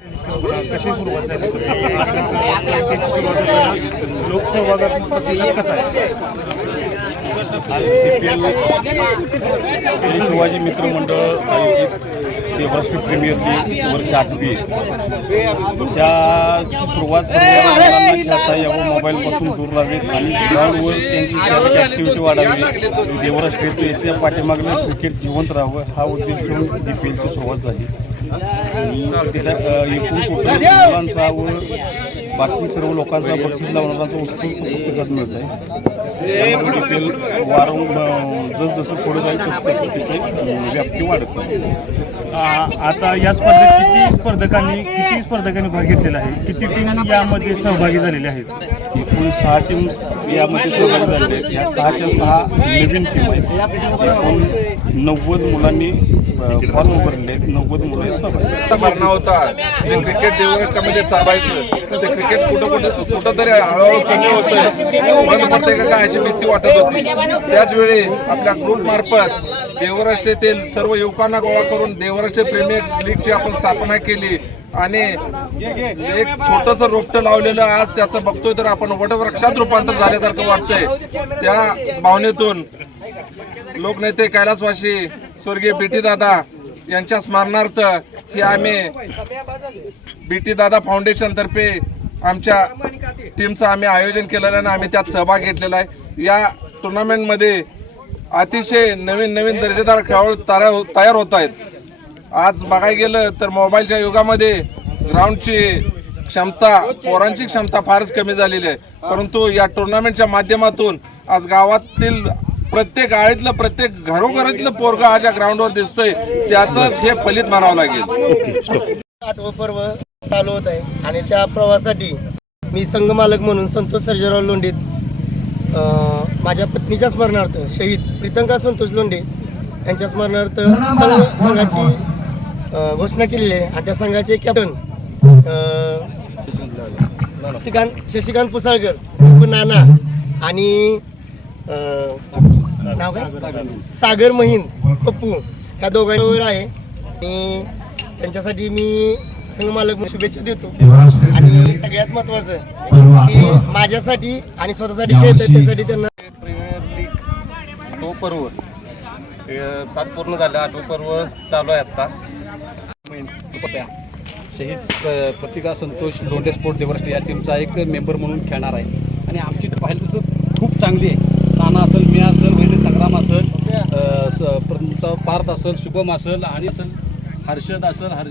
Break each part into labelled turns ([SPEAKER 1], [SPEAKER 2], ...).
[SPEAKER 1] कशी सुरुवात झाली याची सुरुवात होताना लोकसहभागात प्रतिसाद कसा आहे
[SPEAKER 2] श्री शिवाजी मित्र मंडळ आयोजित देवराष्ट्र प्रीमियर लीग वर्ष आठवी. त्याची सुरुवात खेळता यावं मोबाईलपासून दूर राहावेत आणि ग्राउंडवर त्यांची ॲक्टिव्हिटी वाढावी. देवराष्ट्र याच्या पाठीमागलं क्रिकेट जिवंत राहावं हा उद्देश ठेवून डी पी एलची सुरुवात झाली. एकूण टोटल मुलांचा व बाकी सर्व लोकांचा बक्षीस लावणाऱ्यांचा उत्स्फूर्त प्रतिसाद मिळत आहे देखील वारंवार जसजसं पुढे जाईल तसं तसं त्याची व्याप्ती वाढत आहे.
[SPEAKER 1] आता या स्पर्धेत किती स्पर्धकांनी किती स्पर्धकांनी भाग घेतलेला आहे? किती टीम यामध्ये सहभागी झालेल्या आहेत?
[SPEAKER 2] एकूण सहा टीम यामध्ये सहभागी झालेले या सहाच्या सहा नवीन टीम आहेत. एकूण नव्वद मुलांनी फॉर्म भरले नव्वद मुलं सहभागी
[SPEAKER 3] भरणा होता. जे क्रिकेट देवराष्ट्रामध्ये चालवायचं तर ते क्रिकेट कुठं कुठं कुठं तरी हळूहळू कमी होतं बंद पडते का काय अशी भीती वाटत होती. त्याचवेळी आपल्या ग्रुप मार्फत सर्व युवकांना गोळा करून देवराष्ट्र प्रेमी लीगची आपण स्थापना केली. आणि एक छोटस रोपटं लावलेलं आज त्याचं बघतोय तर आपण वटवृक्षात रूपांतर झाल्यासारखं वाटतंय. त्या भावनेतून लोकनेते कैलासवासी स्वर्गीय बीटी दादा यांच्या स्मरणार्थ हे आम्ही बीटी दादा फाउंडेशन तर्फे आमच्या टीमचं आम्ही आयोजन केलेलं आहे आणि आम्ही त्यात सहभाग घेतलेला आहे. या टुर्नामेंटमध्ये अतिशय नवीन नवीन दर्जेदार खेळाडू तयार हो-, तयार होत आहेत. आज बघायला गेलं तर मोबाईलच्या युगामध्ये ग्राउंडची क्षमता पोरांची क्षमता फारच कमी झालेली आहे. परंतु या टुर्नामेंटच्या माध्यमातून आज गावातील प्रत्येक आळीतलं प्रत्येक घरोघरातलं पोरग आज या ग्राउंडवर दिसतंय. त्याचंच हे फलित म्हणावं लागेल.
[SPEAKER 4] आठवं पर्व चालू होत आहे आणि त्या प्रवासासाठी मी संघमालक म्हणून संतोष सर्जेराव लोंढे अं, माझ्या पत्नीच्या स्मरणार्थ शहीद प्रीतंका संतोष लोंढे यांच्या स्मरणार्थ संघ संघाची घोषणा केलेली आहे. आणि त्या संघाचे कॅप्टन शशिकांत शशिकांत पुसाळकर नाना आणि नाव काय? सागर महिन पप्पू ह्या दोघांवर आहे. आणि त्यांच्यासाठी मी संघमालक मालक शुभेच्छा देतो. आणि सगळ्यात महत्वाचं की माझ्यासाठी आणि स्वतःसाठी खेळत त्यासाठी त्यांना
[SPEAKER 2] प्रीमियर लीग आठवं पर्व. सात पूर्ण झालं आठवं पर्व चालू आहे आत्ता.
[SPEAKER 5] शहीद प्रतिका संतोष लोंढे स्पोर्ट देवराष्ट्र या टीमचा एक मेंबर म्हणून खेळणार आहे. आणि आमची पाहिलं तसं खूप चांगली आहे. नाना असेल मी असेल वैद्य संग्राम असेल स- पार्थ असेल शुभम असेल आणि असेल हर्षद असेल हर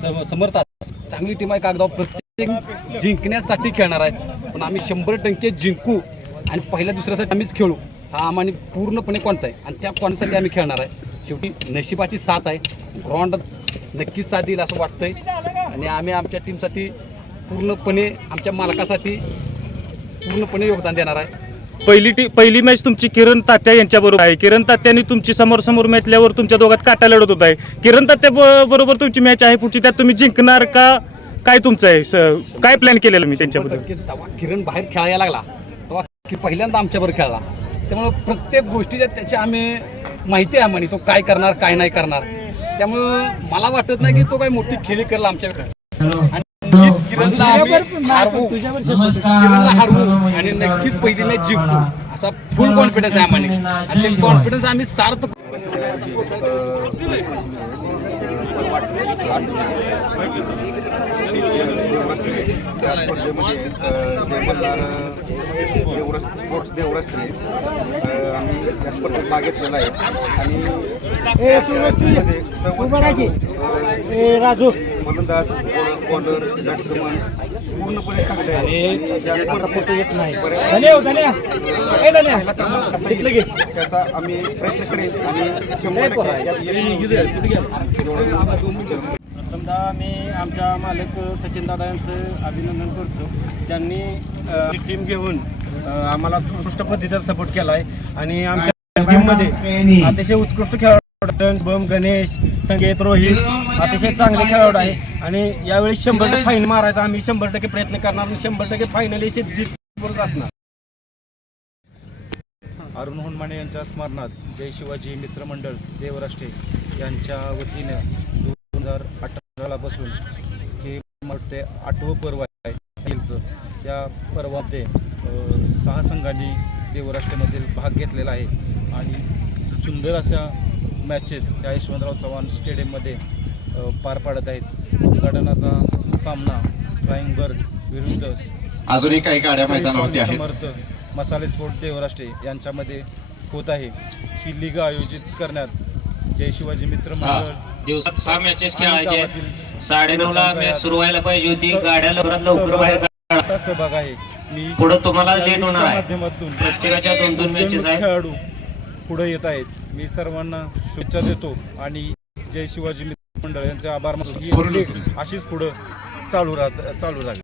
[SPEAKER 5] सम- समर्थ असेल. चांगली टीम आहे कागदाव प्रत्येक जिंकण्यासाठी खेळणार आहे. पण आम्ही शंभर टक्के जिंकू आणि पहिल्या दुसऱ्यासाठी आम्हीच खेळू. हा आम्हाला पूर्णपणे कॉन्स आहे? आणि त्या कॉन्ससाठी आम्ही खेळणार आहे? शेवटी नशिबाची साथ आहे. ग्राउंड नक्कीच साथ देईल असं वाटतंय. आणि आम्ही आमच्या टीमसाठी पूर्णपणे आमच्या मालकासाठी पूर्णपणे योगदान देणार आहे.
[SPEAKER 1] पहिली टी पहिली मॅच तुमची किरण तात्या यांच्या बरोबर आहे. किरण तात्याने तुमची समोर समोर मॅच ल्यावर तुमच्या दोघात काटा लढत होत आहे. किरण तात्या ब- बरोबर तुमची मॅच आहे. पुढची त्यात तुम्ही जिंकणार का? काय तुमचं आहे? स- काय प्लॅन केलेलं मी त्यांच्याबद्दल?
[SPEAKER 5] जेव्हा किरण बाहेर खेळायला लागला. तेव्हा की पहिल्यांदा आमच्याबरोबर खेळला. त्यामुळं प्रत्येक गोष्टीच्या त्याची आम्ही माहिती आहे आम्हाला तो काय करणार काय नाही करणार. त्यामुळं मला वाटत नाही की तो काही मोठी खेळी करेल आमच्याकडे. आणि नक्कीच किरणला हारवू. किरणला हरवू. आणि नक्कीच पहिली मॅच जिंकू. असा फुल कॉन्फिडन्स आहे आम्हाला. आणि ते कॉन्फिडन्स आम्ही सार्थ
[SPEAKER 2] त्या देवराष्ट्र स्पोर्ट्स देवराष्ट्र आहे आम्ही या स्पर्धेत भाग घेतलेला आहे. आणि
[SPEAKER 4] राजू.
[SPEAKER 2] फलंदाज बॉलर बॅट्समन पूर्णपणे चांगले आहे? कसा येईल त्याचा आम्ही प्रयत्न करेल आणि शंभर टक्के यात
[SPEAKER 1] मी आमच्या मालक सचिन दादा यांचं अभिनंदन करतो. त्यांनी टीम घेऊन आम्हाला उत्कृष्ट पद्धतीचा सपोर्ट केला आहे आणि आमच्या टीममध्ये अतिशय उत्कृष्ट खेळाडू बम गणेश संगीत रोहित अतिशय चांगले खेळाडू आहे आणि यावेळी शंभर टक्के फाईन मारायचा आम्ही शंभर टक्के प्रयत्न करणार आणि शंभर टक्के फायनल असणार.
[SPEAKER 2] अरुण हुनमाने यांच्या स्मरणात जय शिवाजी मित्रमंडळ देवराष्ट्रे यांच्या वतीने दोन हजार अठरा अठराला बसून
[SPEAKER 6] वाटते आठवं पर्व आहे. खेळचं या पर्वामध्ये सहा संघांनी देवराष्ट्रामध्ये भाग घेतलेला आहे. आणि सुंदर अशा मॅचेस या यशवंतराव चव्हाण स्टेडियममध्ये पार पाडत आहेत. उद्घाटनाचा सामना फ्लाइंग बर्ड विरुद्ध
[SPEAKER 7] अजूनही काही गाड्या मैदानावरती आहेत.
[SPEAKER 6] समर्थ मसाले स्पोर्ट देवराष्ट्रे यांच्यामध्ये होत आहे. ही लीग आयोजित करण्यात जय शिवाजी मित्र मंडळ
[SPEAKER 8] दिवसात सहा मॅचेस खेळायचे. साडेनऊ ला मॅच सुरू व्हायला पाहिजे होती. गाड्या लवकरात लवकर बाहेर
[SPEAKER 6] आहे
[SPEAKER 8] पुढं तुम्हाला लेट होणार आहे.
[SPEAKER 6] माध्यमातून
[SPEAKER 8] प्रत्येकाच्या दोन दोन मॅचेस आहेत.
[SPEAKER 6] खेळाडू पुढे येत आहेत. मी सर्वांना शुभेच्छा देतो आणि जय शिवाजी मित्र मंडळ यांचे आभार मानतो. ही अशीच पुढं चालू राहत चालू राहील